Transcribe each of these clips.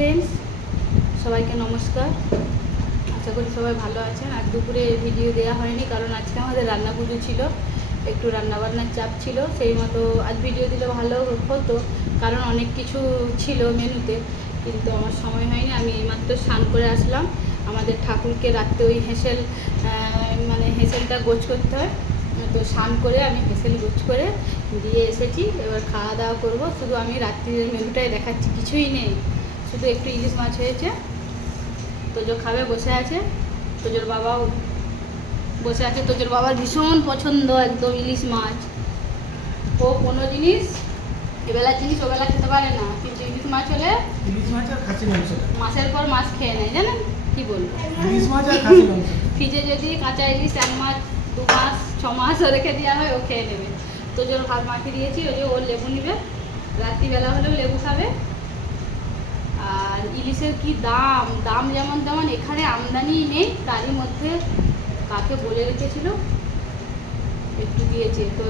Friends, সবাইকে নমস্কার। আশা করি সবাই ভালো আছেন। আর দুপুরে ভিডিও দেওয়া হয়নি কারণ আজকে আমাদের রান্না পুজো ছিল, একটু রান্নাবান্নার চাপ ছিল। সেই মতো আজ ভিডিও দিলে ভালো হতো কারণ অনেক কিছু ছিল মেনুতে, কিন্তু আমার সময় হয়নি। আমি এইমাত্র স্নান করে আসলাম। আমাদের ঠাকুরকে রাত্রে ওই হেঁসেলটা গোছ করতে হয়, তো স্নান করে আমি হেঁসেল গোছ করে দিয়ে এসেছি। এবার খাওয়া দাওয়া করবো। শুধু আমি রাত্রির মেনুটাই দেখাচ্ছি, কিছুই নেই, শুধু একটু ইলিশ মাছ হয়েছে। তোজো খাবে, বসে আছে। তোজোর বাবাও বসে আছে। তোজোর বাবার ভীষণ পছন্দ একদম ইলিশ মাছ। ও কোনো জিনিস এবেলার জিনিস ওবেলা খেতে পারে না, কিন্তু ইলিশ মাছ হলে ইলিশ মাছ আর খাসি মাংস মাছের পর মাছ খেয়ে নেয়, জানেন কি বলবো। ইলিশ মাছ আর খাসি মাংস ফ্রিজে যদি কাঁচা ইলিশ 1 মাস 2 মাস 6 মাস রেখে দেওয়া হয়, ও খেয়ে নেবে। তোজোর ভাত মাখিয়ে দিয়েছি, ওই যে ওর লেবু নিবে, রাত্রিবেলা হলেও লেবু খাবে। আর ইলিশের কি দাম, দাম যেমন তেমন এখানে আমদানি নেই, তারই মধ্যে কাকে বলে রেখেছিল একটু দিয়েছে। তো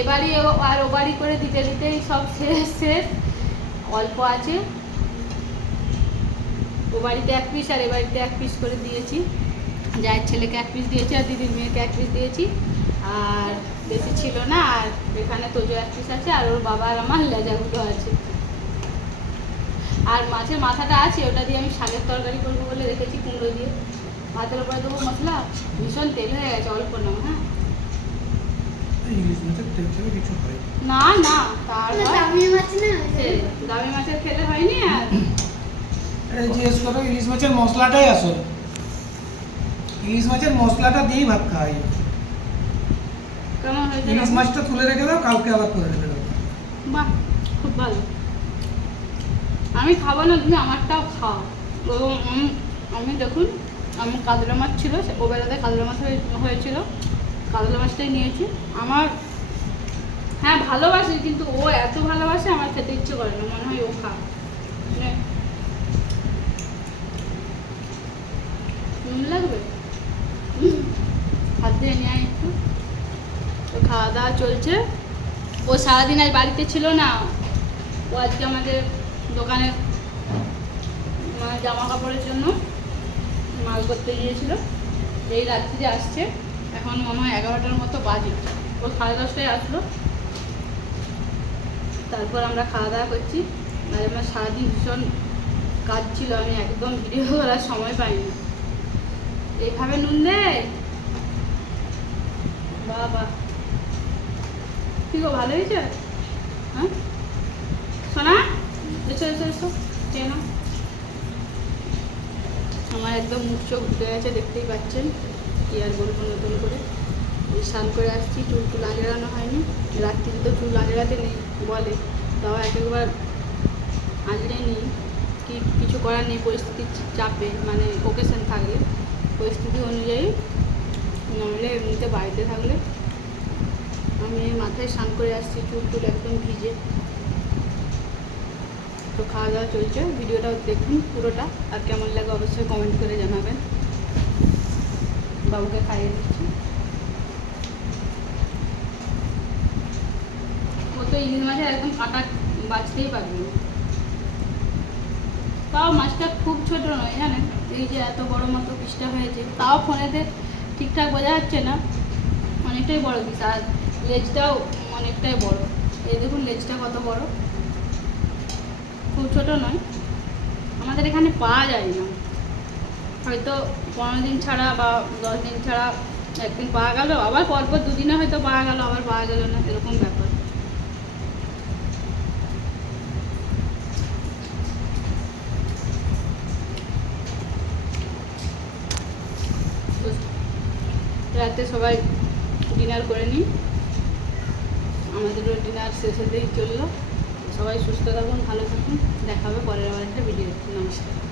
এবারই আর ও বাড়ি করে দিতে দিতেই সব শেষ, অল্প আছে। ও বাড়িতে 1 পিস আর এ বাড়িতে 1 পিস করে দিয়েছি। জায়ের ছেলেকে 1 পিস দিয়েছি আর দিদির মেয়েকে 1 পিস দিয়েছি, আর বেশি ছিল না। আর এখানে তোজো 1 পিস আছে, আর ওর বাবা আর আমার লেজাগুলো আছে। আর মাছের মাথাটা আছে, ওটা দিয়ে আমি শাকের তরকারি করবো বলে রেখেছি, কুমড়ো দিয়ে। ভাতের উপরে দেবো মশলা, ভীষণ তেল হয়ে গেছে, অল্প নাও। হ্যাঁ, ইলিশ মাছের তেল থেকে কিছু হয় না না, তার দামি মাছ না, দামি মাছের খেলে হয়নি। আর জিজ্ঞেস করো, ইলিশ মাছের মশলাটাই আসল। ইলিশ মাছের মশলাটা দিয়েই ভাত খাওয়া হয়। কেমন হয়েছে? ইলিশ মাছটা তুলে রেখে দাও, কালকে আবার করে রেখে দাও। বাহ, খুব ভালো। আমি খাবো না, তুমি আমারটাও খাও। আমি দেখুন, আমার কাতলা মাছ ছিল, ও বেলাতে কাতলা মাছ হয়েছিল, কাতলা মাছটাই নিয়েছি। আমার হ্যাঁ ভালোবাসি, কিন্তু ও এত ভালোবাসে আমার খেতে ইচ্ছে করে না, মনে হয় ও খা। নুন লাগবে, হাত দিয়ে নিয়ে একটু। তো খাওয়া দাওয়া চলছে। ও সারাদিন আজ বাড়িতে ছিল না, ও আজকে আমাদের দোকানে জামা কাপড়ের জন্য মাল করতে গিয়েছিল। এই রাত্রিরে আসছে, এখন মনে হয় 11টার মতো বাজে। ও 10:30টায় আসলো। তারপর আমরা খাওয়া দাওয়া করছি। আর আমার সারাদিন ভীষণ কাজ ছিল, আমি একদম ভিডিও করার সময় পাইনি। এইভাবে নুন দেয়, বাবা কি গো, ভালো হয়েছে? হ্যাঁ সোনা, এসো এসো এসো, খেয়ে নাও। আমার একদম মুখ চোখ ঢুকে গেছে, দেখতেই পাচ্ছেন। কি আর বলবো, নতুন করে স্নান করে আসছি, চুল আগেরানো হয়নি। রাত্রিতে তো চুল আগেরাতে নেই বলে, তাও একবার আগড়ে নিই। কিছু করার নেই, পরিস্থিতির চাপে, মানে ওকেশন থাকলে, পরিস্থিতি অনুযায়ী, নইলে এমনিতে বাড়িতে থাকলে। আমি মাথায় স্নান করে আসছি, চুল একদম ভিজে। তো খাওয়া দাওয়া চলছে, ভিডিওটা দেখুন পুরোটা, আর কেমন লাগে অবশ্যই কমেন্ট করে জানাবেন। বাবুকে খাইয়ে দিচ্ছি। ও তো ইলিশ মাছের একদম কাঁটা বাছতেই পারবে না। তাও মাছটা খুব ছোট নয়, জানেন, এই যে এত বড় মতো পিসটা হয়েছে, তাও ফোনেতে ঠিকঠাক বোঝা যাচ্ছে না, অনেকটাই বড় পিস। আর লেজটাও অনেকটাই বড়, এই দেখুন লেজটা কত বড়, খুব ছোট নয়। আমাদের এখানে পাওয়া যায় না, হয়তো 15 দিন ছাড়া বা 10 দিন ছাড়া একদিন পাওয়া গেল, আবার পরপর 2 দিনে হয়তো পাওয়া গেল, আবার পাওয়া গেল না, এরকম ব্যাপার। রাতে সবাই ডিনার করে নিই, আমাদেরও ডিনার শেষ হতেই চললো। সবাই সুস্থ থাকুন, ভালো থাকুন, দেখা হবে পরের আবার একটা ভিডিও। নমস্কার।